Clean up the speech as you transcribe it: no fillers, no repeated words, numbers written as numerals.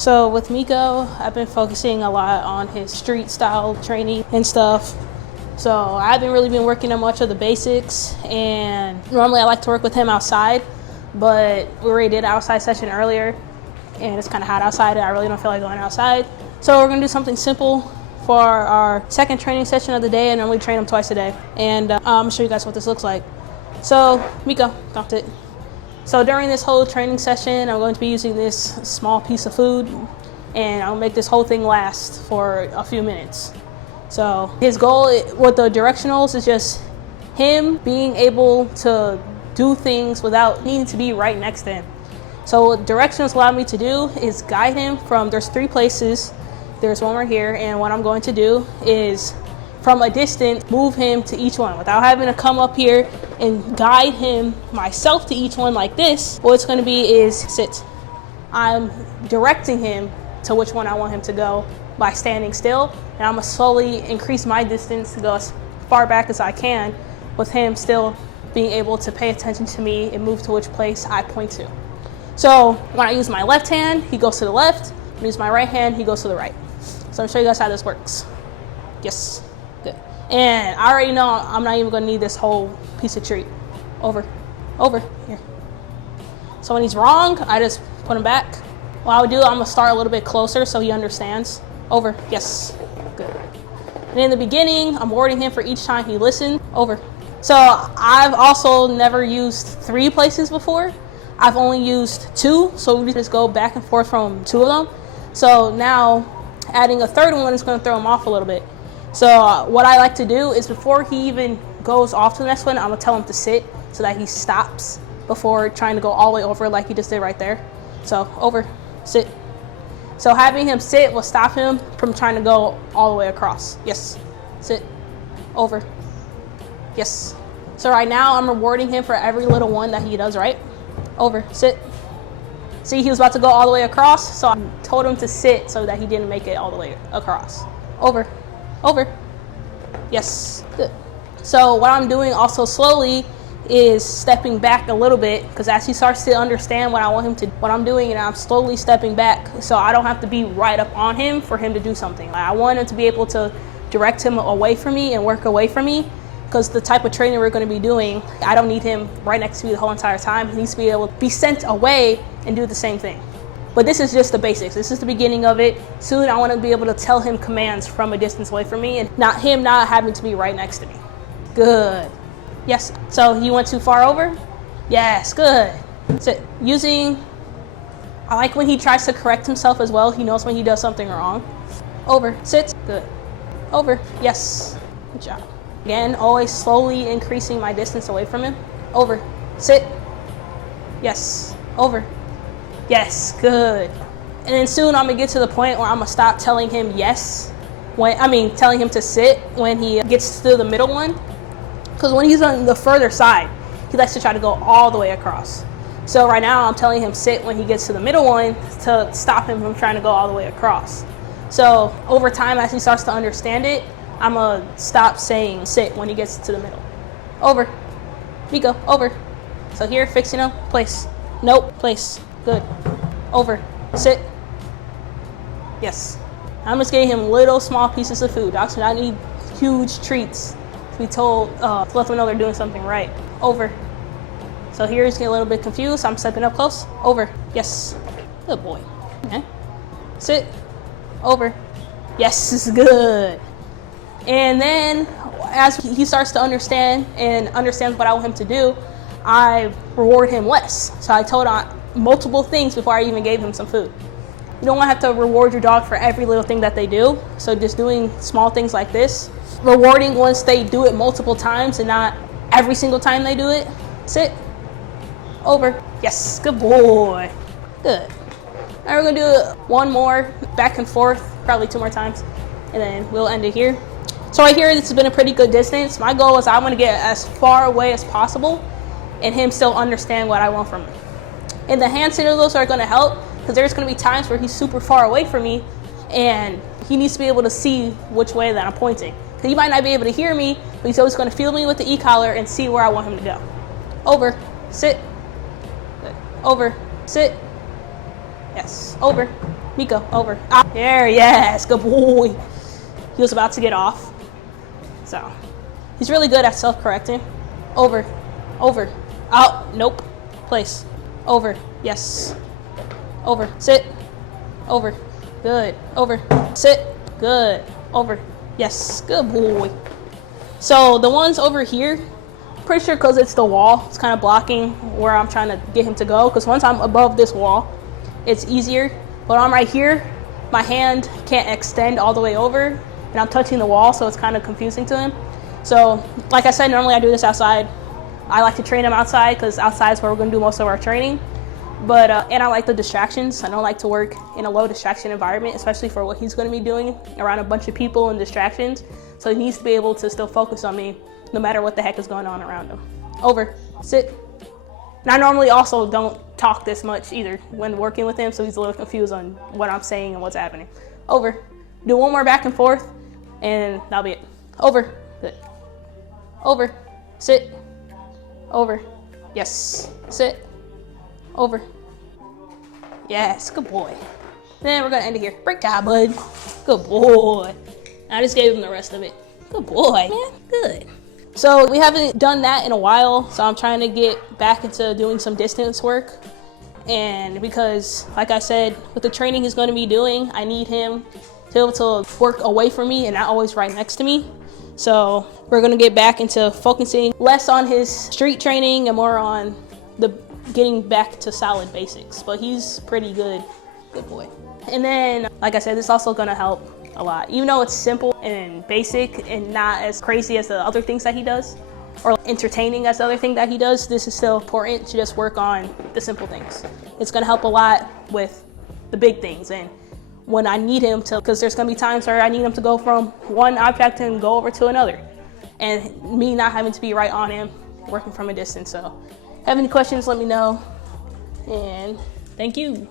So with Miko, I've been focusing a lot on his street style training and stuff. So I haven't really been working on much of the basics, and normally I like to work with him outside, but we already did an outside session earlier and it's kind of hot outside and I really don't feel like going outside. So we're gonna do something simple for our second training session of the day, and I normally train him twice a day. And I'm gonna show you guys what this looks like. So Miko, come sit. So during this whole training session, I'm going to be using this small piece of food, and I'll make this whole thing last for a few minutes. So his goal with the directionals is just him being able to do things without needing to be right next to him. So what directionals allow me to do is guide him from, there's 3 places, there's one right here, and what I'm going to do is from a distance move him to each one without having to come up here and guide him myself to each one like this. What it's going to be is sit. I'm directing him to which one I want him to go by standing still, and I'm going to slowly increase my distance to go as far back as I can, with him still being able to pay attention to me and move to which place I point to. So when I use my left hand, he goes to the left. When I use my right hand, he goes to the right. So I'm going to show you guys how this works. Yes, good. And I already know I'm not even going to need this whole piece of treat. Over, here. So when he's wrong, I just put him back. What I would do, I'm going to start a little bit closer so he understands. Over, yes, good. And in the beginning, I'm rewarding him for each time he listened. Over. So I've also never used 3 places before. I've only used 2, so we just go back and forth from 2 of them. So now adding a 3rd one is going to throw him off a little bit. So what I like to do is before he even goes off to the next one, I'm going to tell him to sit so that he stops before trying to go all the way over like he just did right there. So over, sit. So having him sit will stop him from trying to go all the way across. Yes, sit, over, yes. So right now I'm rewarding him for every little one that he does right. Over, sit. See, he was about to go all the way across, so I told him to sit so that he didn't make it all the way across. Over, yes, good. So what I'm doing also slowly is stepping back a little bit, because as he starts to understand what I want him to, what I'm doing, and I'm slowly stepping back so I don't have to be right up on him for him to do something. I want him to be able to direct him away from me and work away from me, because the type of training we're going to be doing, I don't need him right next to me the whole entire time. He needs to be able to be sent away and do the same thing. But this is just the basics. This is the beginning of it. Soon I want to be able to tell him commands from a distance away from me, and not having to be right next to me. Good. Yes. So he went too far over? Yes, good. So I like when he tries to correct himself as well. He knows when he does something wrong. Over, sit, good. Over, yes, good job. Again, always slowly increasing my distance away from him. Over, sit, yes, over, yes, good. And then soon I'm gonna get to the point where I'm gonna stop telling him yes, telling him to sit when he gets to the middle one. Because when he's on the further side, he likes to try to go all the way across. So right now I'm telling him sit when he gets to the middle one to stop him from trying to go all the way across. So over time, as he starts to understand it, I'm gonna stop saying sit when he gets to the middle. Over, Miko, over. So here, fixing him, place. Nope, place, good. Over, sit, yes. I'm just getting him little small pieces of food. Docs do not need huge treats to be told, to let them know they're doing something right. Over. So here he's getting a little bit confused, so I'm stepping up close. Over, yes, good boy. Okay. Sit, over, yes, this is good. And then as he starts to understand and understands what I want him to do, I reward him less. So I told him multiple things before I even gave him some food. You don't want to have to reward your dog for every little thing that they do. So just doing small things like this, rewarding once they do it multiple times and not every single time they do it. Sit, over, yes, good boy, good. Now we're gonna do one more back and forth, probably 2 more times, and then we'll end it here. So right here, this has been a pretty good distance. My goal is I want to get as far away as possible and him still understand what I want from him. And the hand signals are going to help, because there's going to be times where he's super far away from me and he needs to be able to see which way that I'm pointing. Because he might not be able to hear me, but he's always going to feel me with the e-collar and see where I want him to go. Over, sit, good. Over, sit, yes, over, Miko, over. Ah, there, yes, good boy. He was about to get off. So, he's really good at self-correcting. Over, over, out, nope, place, over, yes, over, sit, over, good, over, sit, good, over, yes, good boy. So the ones over here, pretty sure because it's the wall, it's kind of blocking where I'm trying to get him to go, because once I'm above this wall, it's easier. But I'm right here, my hand can't extend all the way over, and I'm touching the wall, so it's kind of confusing to him. So, like I said, normally I do this outside. I like to train him outside because outside is where we're going to do most of our training. But and I like the distractions. I don't like to work in a low distraction environment, especially for what he's going to be doing around a bunch of people and distractions. So he needs to be able to still focus on me no matter what the heck is going on around him. Over, sit. And I normally also don't talk this much either when working with him, so he's a little confused on what I'm saying and what's happening. Over. Do one more back and forth, and that'll be it. Over. Good. Over. Sit. Over. Yes. Sit. Over. Yes. Good boy. Then we're going to end it here. Break job, bud. Good boy. I just gave him the rest of it. Good boy, man. Good. So we haven't done that in a while, so I'm trying to get back into doing some distance work. And because, like I said, with the training he's going to be doing, I need him to be able to work away from me and not always right next to me. So we're going to get back into focusing less on his street training and more on the getting back to solid basics. But he's pretty good. Good boy. And then, like I said, this is also going to help a lot. Even though it's simple and basic and not as crazy as the other things that he does, or entertaining as the other thing that he does, this is still important to just work on the simple things. It's going to help a lot with the big things. And when I need him to, because there's going to be times where I need him to go from one object and go over to another, and me not having to be right on him, working from a distance. So, have any questions, let me know. And thank you.